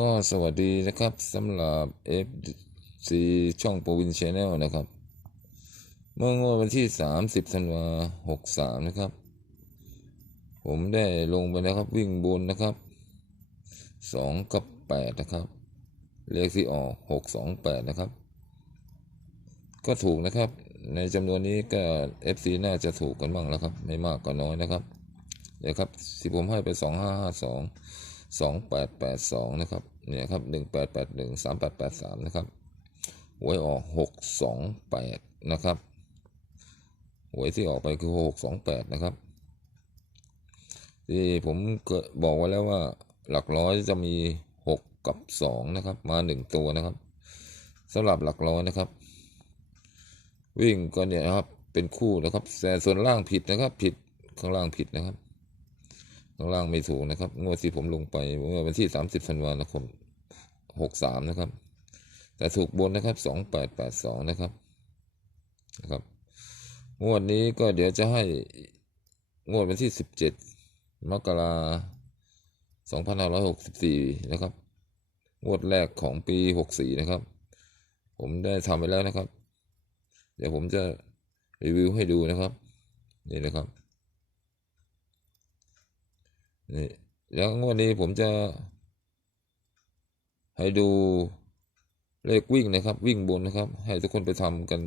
ก็สวัสดีนะครับสำหรับ FC ช่องปวินชแนลนะครับ เมื่องวดวันที่ 30ธันวา63นะครับ ผมได้ลงไปนะครับวิ่งบนนะครับ 2 กับ 8 นะครับ เลขที่ออก 628 นะครับ ก็ถูกนะครับ ในจำนวนนี้ก็ FC น่าจะถูกกันบ้างแล้วครับ ไม่มากก็น้อยนะครับ เดี๋ยวครับที่ผมให้ไป 2552 สองแปดแปดสองนะครับ เนี่ยครับหนึ่งแปดแปดหนึ่งสามแปดแปดสามนะครับ หวยออกหกสองแปดนะครับ หวยที่ออกไปคือหกสองแปดนะครับ ที่ผมเกิดบอกไว้แล้วว่าหลักร้อยจะมีหกกับสองนะครับ มาหนึ่งตัวนะครับสำหรับหลักร้อยนะครับ วิ่งก็เนี่ยครับเป็นคู่นะครับแต่ส่วนล่างผิดนะครับ ผิดข้างล่างผิดนะครับ ข้างล่างไม่ถูกนะครับ งวดที่ผมลงไปเมื่อวันที่ 30ธันวาคม63 นะครับ แต่ถูกบนนะครับ 2882 นะครับนะครับ งวดนี้ก็เดี๋ยวจะให้งวดวันที่ 17 มกรา2564 นะครับ งวดแรกของปี 64 นะครับ ผมได้ทำไปแล้วนะครับ เดี๋ยวผมจะรีวิวให้ดูนะครับ นี่นะครับ นี่แล้วงวดนี้ผมจะ ให้ดูเลขวิ่งนะครับ วิ่งบนนะครับ ให้ทุกคนไปทำกัน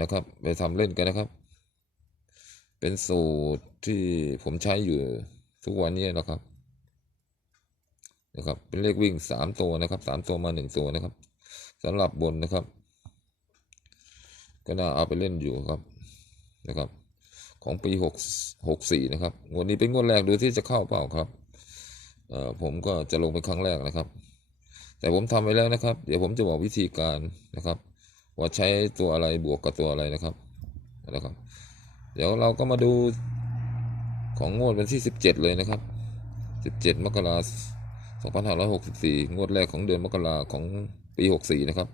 นะครับ ไปทำเล่นกันนะครับ เป็นสูตรที่ผมใช้อยู่ทุกวันนี้นะครับนะครับ เป็นเลขวิ่งสามตัวนะครับสามตัวมาหนึ่งตัวนะครับสำหรับบนนะครับ ก็น่าเอาไปเล่นอยู่ครับนะครับ ของปีหกหกสี่นะครับงวดนี้เป็นงวดแรกดูที่จะเข้าเปล่าครับเอ่อผมก็จะลงเป็นครั้งแรกนะครับ แต่ผมทำไว้แล้วนะครับ เดี๋ยวผมจะบอกวิธีการนะครับ ว่าใช้ตัวอะไรบวกกับตัวอะไรนะครับนะครับ เดี๋ยวเราก็มาดูของงวดวันที่สิบเลยนะครับสิบเจ็ดมกราสองพันห้าร้อยหกสิบสี่งวดแรกของเดือนมกราของปีหกสี่นะครับ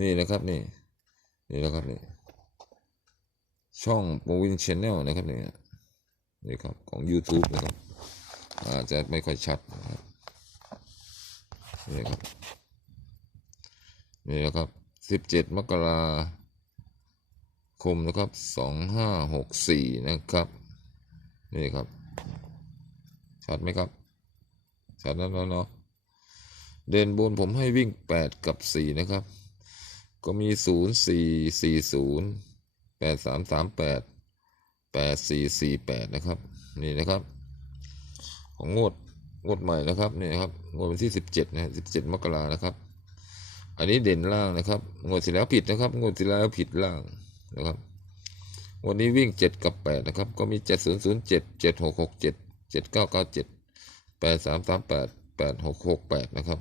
นี่นะครับนี่นี่นะครับนี่ช่องปวินชแนลนะครับนี่นี่ครับของ YouTube นะครับอาจจะไม่ค่อยชัดนะครับนี่ครับนี่นะครับสิบเจ็ดมกราคมนะครับสองห้าหกสี่นะครับนี่ครับ ชัดไหมครับ ชัดแล้วเนาะเดินบนผมให้วิ่งแปดกับสี่นะครับ ก็มีศูนย์สี่สี่ศูนะครับ นี่นะครับ ของงวดงวดใหม่นะครับนี่นะครับงวดวันที่สิบเจ็ดนะสิบเจ็ดมกรานะครับ อันนี้เด่นล่างนะครับงวดที่แล้วผิดนะครับงวดที่แล้วผิดล่างนะครับวันนี้วิ่งเจ็ดกับแปดนะครับ ก็มีเจ็ดศูนย์ศูนย์เจ็ดเจ็ดหกหกเจ็ดเจ็ดเก้าเก้าเจ็ดแปดสามสามแปดแปดหกหกแปดนะครับ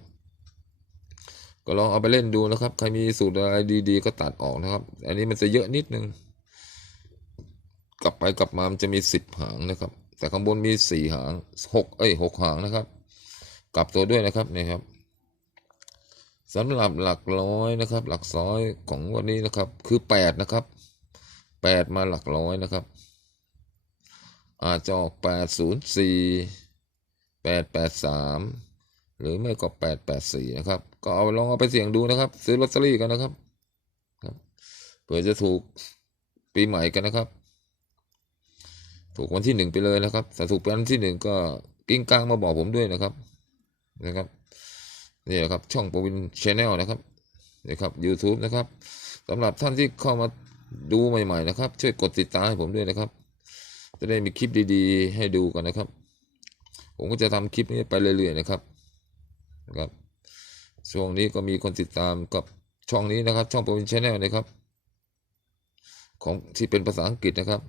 ก็ลองเอาไปเล่นดูนะครับ ใครมีสูตรอะไรดีๆ ก็ตัดออกนะครับ อันนี้มันจะเยอะนิดนึง กลับไปกลับมามันจะมีสิบหางนะครับ แต่ข้างบนมีสี่หางหกเอ้ยหกหางนะครับ กลับตัวด้วยนะครับนี่ครับสำหรับหลักร้อยนะครับ หลักร้อยของวันนี้นะครับ คือแปดนะครับแปดมาหลักร้อยนะครับ อาจจะออกแปดศูนย์สี่แปดแปดสาม หรือไม่ก็แปดแปดสี่นะครับ ก็เอาลองเอาไปเสี่ยงดูนะครับ ซื้อลอตเตอรี่กันนะครับครับเผื่อจะถูกปีใหม่กันนะครับ ถูกวันที่หนึ่งไปเลยนะครับแต่ถูกวันที่หนึ่งก็กิ้งกลางมาบอกผมด้วยนะครับนะครับนี่แหละครับช่องปวินชแนลนะครับนี่ครับ YouTube นะครับสำหรับท่านที่เข้ามาดูใหม่ๆนะครับ ช่วยกดติดตามให้ผมด้วยนะครับ จะได้มีคลิปดีๆ ให้ดูกันนะครับ ผมก็จะทำคลิปนี้ไปเรื่อยๆนะครับ นะครับช่วงนี้ก็มีคนติดตามกับช่องนี้นะครับ ช่องปวินชแนลนะครับ ของที่เป็นภาษาอังกฤษนะครับ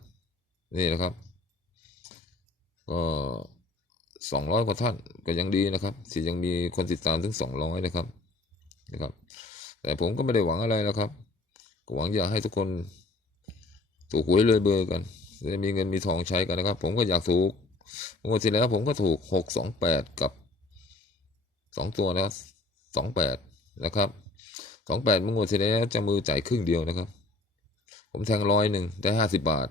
นี่นะครับ ก็สองร้อยกว่าท่านก็ยังดีนะครับที่ยังมีคนติดตามถึงสองร้อยนะครับนะครับ แต่ผมก็ไม่ได้หวังอะไรแล้วครับก็หวังอยากให้ทุกคนถูกหวยเลยเบอร์กันจะได้มีเงินมีทองใช้กันนะครับ ผมก็อยากถูกงวดที่แล้วผมก็ถูกหกสองแปดกับ สองตัวนะครับสองแปดนะครับสองแปดเมื่องวดที่แล้วจะมือจ่ายครึ่งเดียวนะครับ ผมแทงร้อยหนึ่งได้ห้าสิบบาท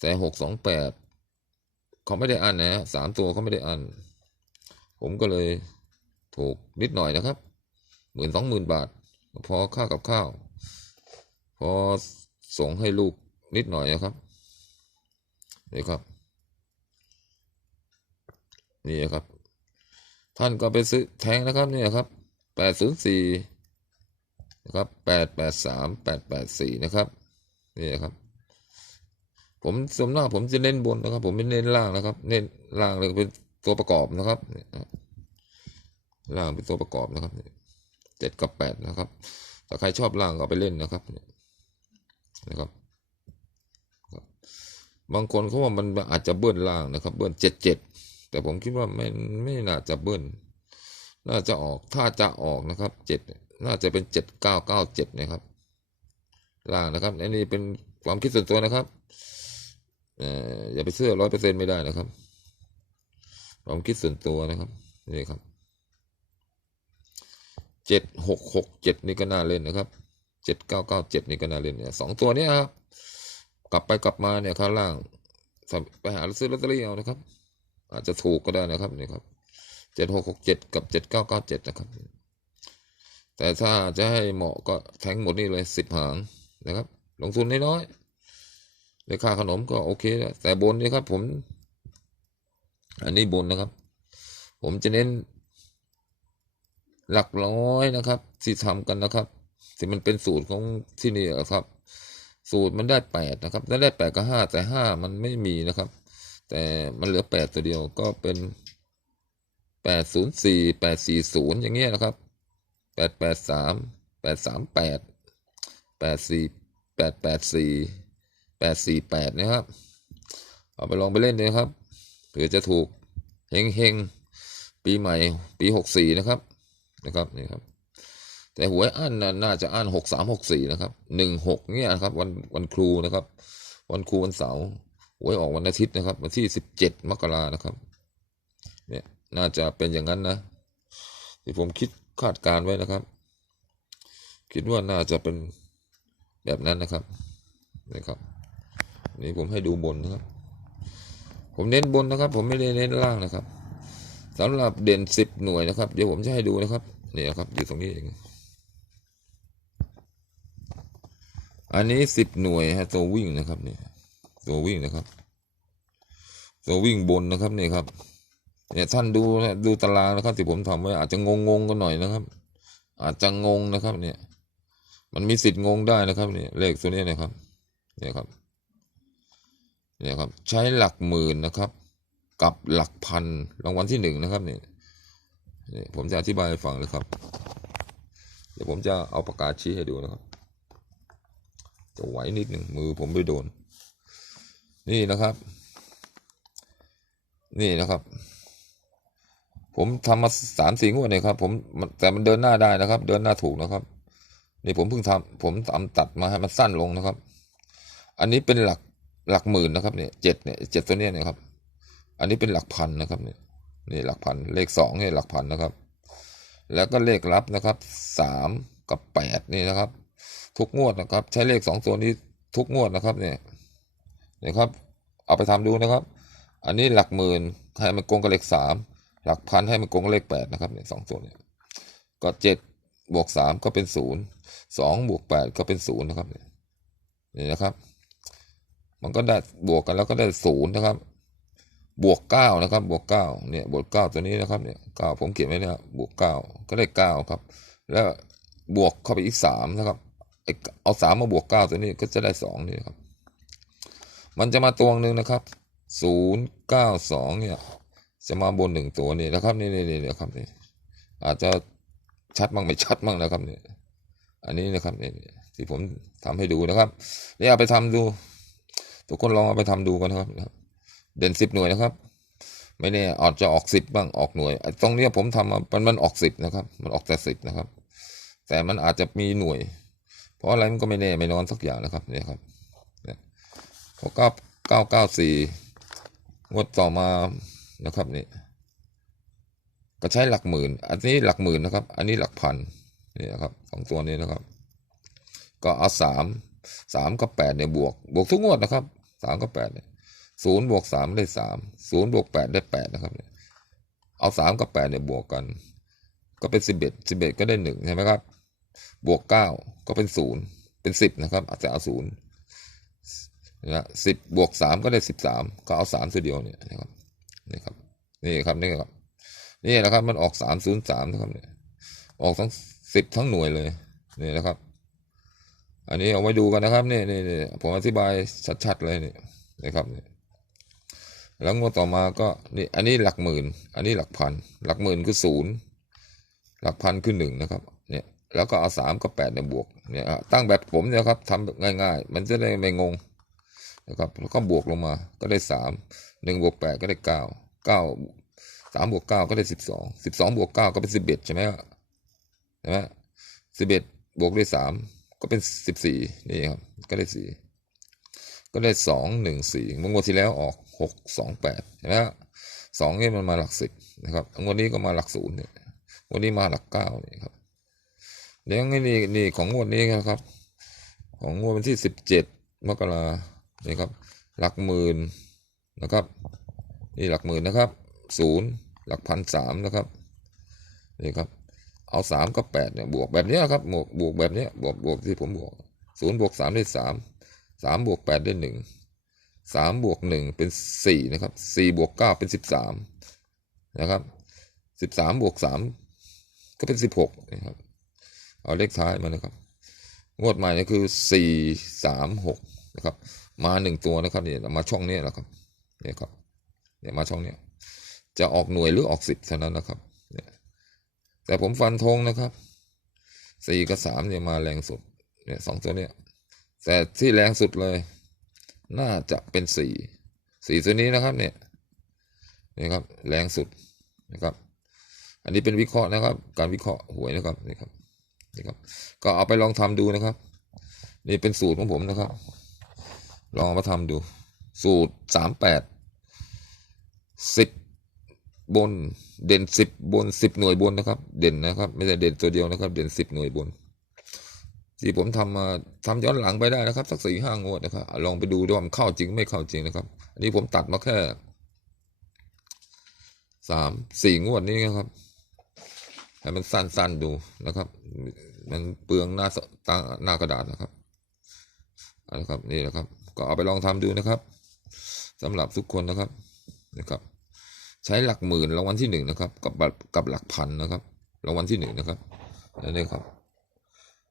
แต่หกสองแปดเขาไม่ได้อันนะฮะสามตัวเขาไม่ได้อัน ผมก็เลยถูกนิดหน่อยนะครับหมื่นสองหมื่นบาท พอค่ากับข้าว พอส่งให้ลูกนิดหน่อยนะครับนี่ครับ นี่ครับ ท่านก็ไปซื้อแทงนะครับเนี่ยครับแปดศูนย์สี่นะครับแปดแปดสามแปดแปดสี่นะครับนี่ครับ ผมสมหน้าผมจะเน้นบนนะครับ ผมไม่เน้นล่างนะครับ เน้นล่างเลยเป็นตัวประกอบนะครับล่างเป็นตัวประกอบนะครับเจ็ดกับแปดนะครับถ้าใครชอบล่างก็ไปเล่นนะครับเนี่ยนะครับบางคนเขาว่ามันอาจจะเบิ้ลล่างนะครับ เบิ้ลเจ็ดเจ็ด แต่ผมคิดว่าไม่ไม่น่าจะเบิ้ลน่าจะออกถ้าจะออกนะครับเจ็ดน่าจะเป็นเจ็ดเก้าเก้าเจ็ดนะครับล่างนะครับอันนี้เป็นความคิดส่วนตัวนะครับเอ่ออย่าไปเชื่อร้อยเปอร์เซ็นไม่ได้นะครับ ความคิดส่วนตัวนะครับนี่ครับเจ็ดหกหกเจ็ดนี่ก็น่าเล่นนะครับเจ็ดเก้าเก้าเจ็ดนี่ก็น่าเล่นเนี่ยสองตัวเนี้ยครับกลับไปกลับมาเนี่ยข้างล่างไปหาซื้อลอตเตอรี่เอานะครับ อาจจะถูกก็ได้นะครับนี่ครับเจ็ดหกหกเจ็ดกับเจ็ดเก้าเก้าเจ็ดนะครับ แต่ถ้าจะให้เหมาะก็แทงหมดนี่เลยสิบหางนะครับ ลงทุนน้อยๆในค่าขนมก็โอเคแล้วแต่บนนี่ครับ ผม อันนี้บนนะครับ ผมจะเน้น หลักร้อยนะครับ ที่ทำกันนะครับที่มันเป็นสูตรของที่นี่อะครับ สูตรมันได้แปดนะครับได้ได้แปดกับห้าแต่ห้ามันไม่มีนะครับ แต่มันเหลือแปดตัวเดียวก็เป็นแปดศูนย์สี่แปดสี่ศูนย์อย่างเงี้ยนะครับแปดแปดสามแปดสามแปดแปดสี่แปดแปดสี่แปดสี่แปดนะครับ เอาไปลองไปเล่นดูนะครับเผื่อจะถูกเฮงเฮงปีใหม่ปีหกสี่นะครับนะครับนี่ครับ แต่หวยอั้นน่าจะอั้นหกสามหกสี่นะครับหนึ่งหกเนี่ยนะครับวันวันครูนะครับ วันครูวันเสาร์ หวยออกวันอาทิตย์นะครับ วันที่สิบเจ็ดมกรานะครับ เนี่ยน่าจะเป็นอย่างนั้นนะที่ผมคิดคาดการณ์ไว้นะครับ คิดว่าน่าจะเป็นแบบนั้นนะครับนี่ครับนี่ผมให้ดูบนนะครับ ผมเน้นบนนะครับ ผมไม่ได้เน้นล่างนะครับสำหรับเด่นสิบหน่วยนะครับ เดี๋ยวผมจะให้ดูนะครับนี่ครับอยู่ตรงนี้เองอันนี้สิบหน่วยฮะตัววิ่งนะครับเนี่ย ตัววิ่งนะครับ ตัววิ่งบนนะครับเนี่ยครับเนี่ยท่านดูนะดูตารางนะครับ ที่ผมทำไว้อาจจะงงงๆกันหน่อยนะครับ อาจจะงงนะครับ เนี่ย มันมีสิทธิ์งงได้นะครับเนี่ยเลขตัวนี้นะครับ เนี่ยครับ เนี่ยครับ ใช้หลักหมื่นนะครับ กับหลักพันรางวัลที่หนึ่งนะครับเนี่ยนี่ผมจะอธิบายให้ฟังเลยครับ เดี๋ยวผมจะเอาปากกาชี้ให้ดูนะครับ จะไหวนิดหนึ่งมือผมไปโดน นี่นะครับ นี่นะครับ ผมทำมาสามสี่งวดเนี่ยครับ ผมแต่มันเดินหน้าได้นะครับ เดินหน้าถูกนะครับ นี่ผมเพิ่งทำผมทำตัดมาให้มันสั้นลงนะครับ อันนี้เป็นหลักหลักหมื่นนะครับเนี่ยเจ็ดเนี่ยเจ็ดตัวเนี้ยนะครับ อันนี้เป็นหลักพันนะครับเนี่ยนี่หลักพันเลขสองเนี่ยหลักพันนะครับ แล้วก็เลขลับนะครับสามกับแปดนี่นะครับ ทุกงวดนะครับ ใช้เลขสองตัวนี้ทุกงวดนะครับเนี่ยนี่ยครับ เอาไปทำดูนะครับ อันนี้หลักหมื่นให้มันกงกับเลขสามหลักพันให้มันกงกับเลขแปดนะครับเนี่ยสองตัวเนี่ยก็เจ็ดบวกสามก็เป็นศูนย์สองบวกแปดก็เป็นศูนย์นะครับเนี่ยนะครับ มันก็ได้บวกกันแล้วก็ได้ศูนย์นะครับ บวกเก้านะครับ บวกเก้าเนี่ยบวกเก้าตัวนี้นะครับเนี่ยเก้าผมเขียนไว้นะครับบวกเก้าก็ได้เก้าครับ แล้วบวกเข้าไปอีกสามนะครับเอาสามมาบวกเก้าตัวนี้ก็จะได้สองนี่ครับ มันจะมาตัวหนึ่งนะครับศูนย์เก้าสองเนี่ย จะมาบนหนึ่งตัวนี่นะครับนี่นี่นี่นะครับนี่อาจจะชัดบ้างไม่ชัดบ้างนะครับเนี่ยอันนี้นะครับเนี่ยที่ผมทำให้ดูนะครับนี่เอาไปทำดู ทุกคนลองเอาไปทำดูกันนะครับ เด่นสิบหน่วยนะครับ ไม่แน่อาจจะออกสิบบ้างออกหน่วยตรงนี้ผมทำมามันมันออกสิบนะครับ มันออกแต่สิบนะครับ แต่มันอาจจะมีหน่วย เพราะอะไรมันก็ไม่แน่ไม่นอนสักอย่างนะครับเนี่ยครับ พอเก้าเก้าเก้าสี่งวดต่อมานะครับนี่ก็ใช้หลักหมื่น อันนี้หลักหมื่นนะครับ อันนี้หลักพันนี่นะครับสองตัวนี้นะครับ ก็เอาสามสามกับแปดเนี่ยบวก บวกทุกงวดนะครับสามกับแปดเนี่ยศูนย์บวกสามได้สามศูนย์บวกแปดได้แปดนะครับเนี่ยเอาสามกับแปดเนี่ยบวกกัน ก็เป็นสิบเอ็ดสิบเอ็ดก็ได้หนึ่งใช่ไหมครับ บวกเก้าก็เป็นศูนย์เป็นสิบนะครับอาจจะเอาศูนย์ นะสิบบวกสามก็ได้สิบสามก็เอาสามตัวเดียวเนี่ยนะครับนี่ครับนี่ครับนี่ครับนี่แหละครับมันออกสามศูนย์สามนะครับเนี่ยออกทั้งสิบทั้งหน่วยเลยนี่นะครับ อันนี้เอาไว้ดูกันนะครับนี่นี่นี่ผมอธิบายชัดๆเลยนี่นะครับนี่แล้วงวดต่อมาก็นี่อันนี้หลักหมื่น อันนี้หลักพัน หลักหมื่นคือศูนย์หลักพันคือหนึ่งนะครับเนี่ยแล้วก็เอาสามกับแปดเนี่ยบวกเนี่ยอะตั้งแบบผมเนี่ยครับทำแบบง่าย ๆ มันจะได้ไม่งง นะครับแล้วก็บวกลงมาก็ได้สามหนึ่งบวกแปดก็ได้เก้าเก้าสามบวกเก้าก็ได้สิบสองสิบสองบวกเก้าก็เป็นสิบเอ็ดใช่ไหมใช่ไหมสิบเอ็ดบวกด้วยสามก็เป็นสิบสี่นี่ครับก็ได้สี่ก็ได้สองหนึ่งสี่งวดที่แล้วออกหกสองแปดใช่ไหมสองนี่มันมาหลักสิบนะครับงวดนี้ก็มาหลักศูนย์เนี่ยวันนี้มาหลักเก้านี่ครับเดี๋ยวนี่นี่นี่ของงวดนี้นะครับ ของงวดวันที่สิบเจ็ดมกรา นี่ครับหลักหมื่นนะครับนี่หลักหมื่นนะครับศูนย์หลักพันสามนะครับนี่ครับเอาสามกับแปดเนี่ยบวกแบบนี้ครับบวกบวกแบบนี้บวกบวกที่ผมบวกศูนย์บวกสามได้สามสามบวกแปดได้หนึ่งสามบวกหนึ่งเป็นสี่นะครับสี่บวกเก้าเป็นสิบสามนะครับสิบสามบวกสามก็เป็นสิบหกนะครับเอาเลขท้ายมานะครับ งวดใหม่นี่คือสี่สามหก นะครับ มาหนึ่งตัวนะครับเนี่ยมาช่องนี้แหละครับเนี่ยครับเนี่ยมาช่องเนี้ยจะออกหน่วยหรือออกสิบเท่านั้นนะครับเนี่ยแต่ผมฟันธงนะครับสี่กับสามเนี่ยมาแรงสุดเนี่ยสองตัวเนี้ยแต่ที่แรงสุดเลย น่าจะเป็นสี่สี่ตัวนี้นะครับเนี่ยนี่ครับแรงสุดนะครับ อันนี้เป็นวิเคราะห์นะครับ การวิเคราะห์หวยนะครับนี่ครับนี่ครับ ก็เอาไปลองทำดูนะครับ นี่เป็นสูตรของผมนะครับ ลองมาทำดู สูตรสามแปดสิบบน เด่นสิบบนสิบหน่วยบนนะครับ เด่นนะครับ ไม่ใช่เด่นตัวเดียวนะครับ เด่นสิบหน่วยบน ที่ผมทำมาทำย้อนหลังไปได้นะครับ สักสี่ห้างวดนะครับ ลองไปดูด้วยว่ามันเข้าจริงไม่เข้าจริงนะครับ อันนี้ผมตัดมาแค่สามสี่งวดนี้นะครับให้มันสั้นๆดูนะครับ มันเปลืองหน้าสตาหน้ากระดาษนะครับเอาละครับนี่นะครับ ก็เอาไปลองทำดูนะครับสำหรับทุกคนนะครับนะครับ ใช้หลักหมื่นรางวัลที่หนึ่งนะครับ กับแบบกับหลักพันนะครับรางวัลที่หนึ่งนะครับนั่นเองครับ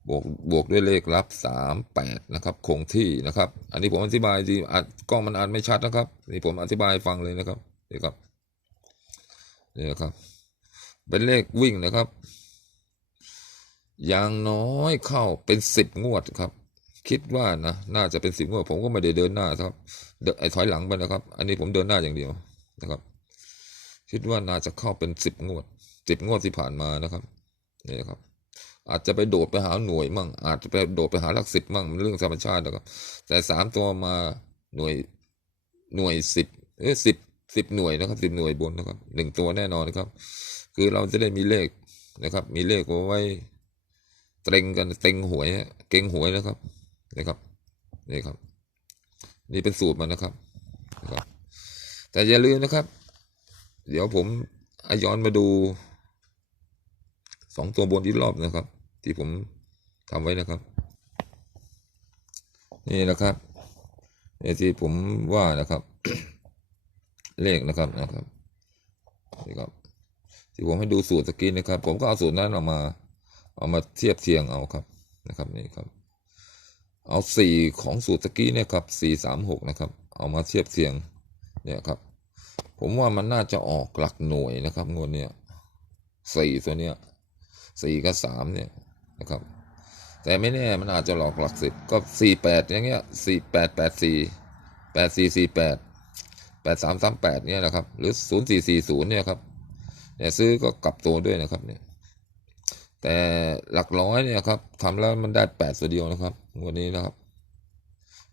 บวกบวกด้วยเลขลับสามแปดนะครับคงที่นะครับ อันนี้ผมอธิบายดีอาจกล้องมันอ่านไม่ชัดนะครับ นี่ผมอธิบายฟังเลยนะครับนี่ครับนี่นะครับ เป็นเลขวิ่งนะครับ อย่างน้อยเข้าเป็นสิบงวดครับ คิดว่านะน่าจะเป็นสิบงวดผมก็ไม่ได้เดินหน้าครับเดไอ้ถอยหลังไปนะครับ อันนี้ผมเดินหน้าอย่างเดียวนะครับ คิดว่าน่าจะเข้าเป็นสิบงวดสิบงวดที่ผ่านมานะครับนี่นะครับ อาจจะไปโดดไปหาหน่วยมั่ง อาจจะไปโดดไปหาหลักสิบมั่งมันเรื่องธรรมชาตินะครับ แต่สามตัวมาหน่วยหน่วยสิบเออสิบสิบหน่วยนะครับสิบหน่วยบนนะครับหนึ่งตัวแน่นอนนะครับ คือเราจะได้มีเลขนะครับ มีเลขเอาไว้เตรงกันเต็งหวยเก่งหวยนะครับ นะครับนี่ครับ นี่เป็นสูตรมันนะครับนะครับ แต่อย่าลืมนะครับ เดี๋ยวผมอย้อนมาดูสองตัวบนที่รอบนะครับ ที่ผมทำไว้นะครับ นี่นะครับนี่ที่ผมว่านะครับ เลขนะครับนะครับนี่ครับ ที่ผมให้ดูสูตรสกรีนนะครับ ผมก็เอาสูตรนั้นออกมา เอามาเทียบเทียงเอาครับนะครับนี่ครับ เอาสี่ของสูตรสกรีนเนี่ยครับสี่สามหกนะครับ เอามาเทียบเทียงเนี่ยครับ ผมว่ามันน่าจะออกหลักหน่วยนะครับงวดเนี้ยสี่ตัวเนี้ยสี่กับสามเนี่ยนะครับ แต่ไม่แน่มันอาจจะหลอกหลักสิบก็สี่แปดอย่างเงี้ยสี่แปดแปดสี่แปดสี่สี่แปดแปดสามสามแปดเนี่ยนะครับ หรือศูนย์สี่สี่ศูนย์เนี่ยครับเนี่ยซื้อก็กลับตัวด้วยนะครับเนี่ย แต่หลักร้อยเนี่ยครับทำแล้วมันได้แปดตัวเดียวนะครับวดนี้นะครับ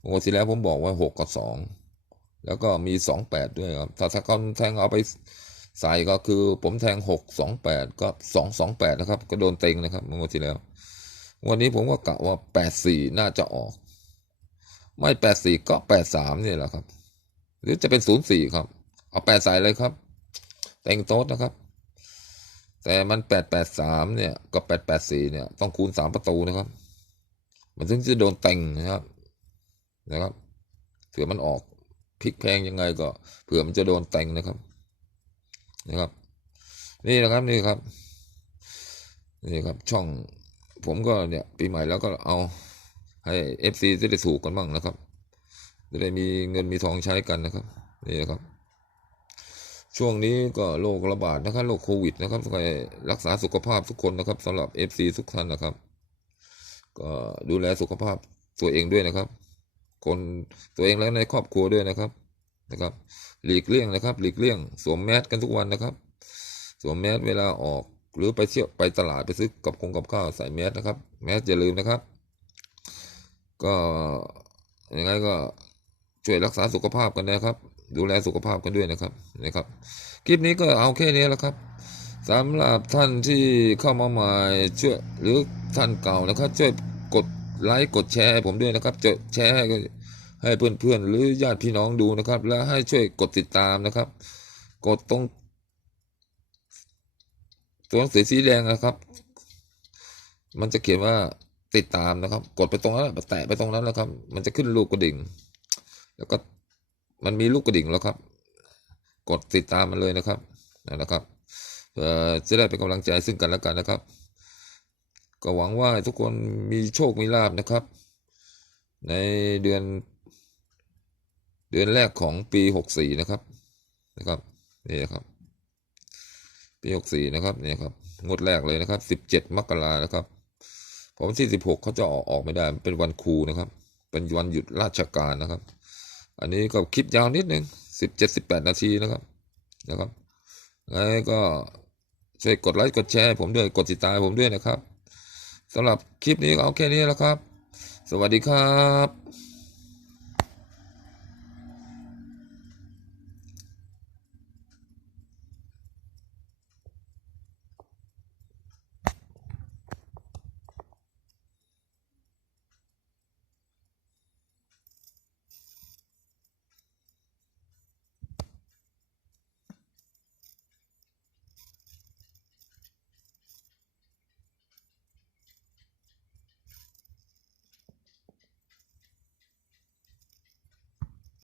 งวดที่แล้วผมบอกว่าหกกับสองแล้วก็มีสองแปดด้วยครับถ้าถ้าเขาแทงเอาไปใส่ก็คือผมแทงหกสองแปดก็สองสองแปดนะครับ ก็โดนเต็งนะครับงวดที่แล้ววันนี้ผมก็กะว่าแปดสี่น่าจะออก ไม่แปดสี่ก็แปดสามเนี่ยแหละครับ หรือจะเป็นศูนย์สี่ครับ เอาแปดใส่เลยครับแต่งโต๊ดนะครับ แต่มันแปดแปดสามเนี่ยกับแปดแปดสี่เนี่ยต้องคูณสามประตูนะครับ มันถึงจะโดนแต่งนะครับนะครับเผื่อมันออกพลิกแพงยังไงก็เผื่อมันจะโดนแต่งนะครับนะครับ นี่นะครับนี่ครับนี่ครับช่องผมก็เนี่ยปีใหม่แล้วก็เอาให้เอฟซีจะได้ถูกกันบ้างนะครับจะได้มีเงินมีทองใช้กันนะครับ นี่นะครับ ช่วงนี้ก็โรคระบาดนะครับโรคโควิดนะครับก็รักษาสุขภาพทุกคนนะครับสำหรับเอฟซีทุกท่านนะครับ ก็ดูแลสุขภาพตัวเองด้วยนะครับ คนตัวเองแล้วในครอบครัวด้วยนะครับนะครับ หลีกเลี่ยงนะครับ หลีกเลี่ยง สวมแมสกันทุกวันนะครับ สวมแมสเวลาออก หรือไปเที่ยวไปตลาดไปซื้อกับคงกับข้าวใส่แมสนะครับ แมสอย่าลืมนะครับ ก็ยังไงก็ช่วยรักษาสุขภาพกันนะครับ ดูแลสุขภาพกันด้วยนะครับนะครับ คลิปนี้ก็เอาแค่นี้แล้วครับสำหรับท่านที่เข้ามาใหม่ช่วยหรือท่านเก่านะครับ ช่วยกดไลค์กดแชร์ผมด้วยนะครับจะแชร์ให้ให้เพื่อนๆหรือญาติพี่น้องดูนะครับ และให้ช่วยกดติดตามนะครับ กดตรงตัวหนังสือสีแดงนะครับ มันจะเขียนว่าติดตามนะครับ กดไปตรงนั้นแตะไปตรงนั้นแล้วครับ มันจะขึ้นลูกกระดิ่ง แล้วก็ มันมีลูกกระดิ่งแล้วครับ กดติดตามมันเลยนะครับนั่นนะครับเพื่อจะได้เป็นกำลังใจซึ่งกันและกันนะครับ ก็หวังว่าทุกคนมีโชคมีลาบนะครับ ในเดือน เดือนแรกของปีหกสี่นะครับนะครับนี่นะครับปีหกสี่นะครับนี่ครับงวดแรกเลยนะครับสิบเจ็ดมกรานะครับผมที่สิบหกเขาจะออกออกไม่ได้เป็นวันครูนะครับ เป็นวันหยุดราชการนะครับ อันนี้ก็คลิปยาวนิดนึงสิบเจ็ดสิบแปดนาทีนะครับนะครับ แล้วก็ช่วยกดไลค์กดแชร์ผมด้วยกดติดตามผมด้วยนะครับสำหรับคลิปนี้ก็เอาแค่นี้แล้วครับ สวัสดีครับ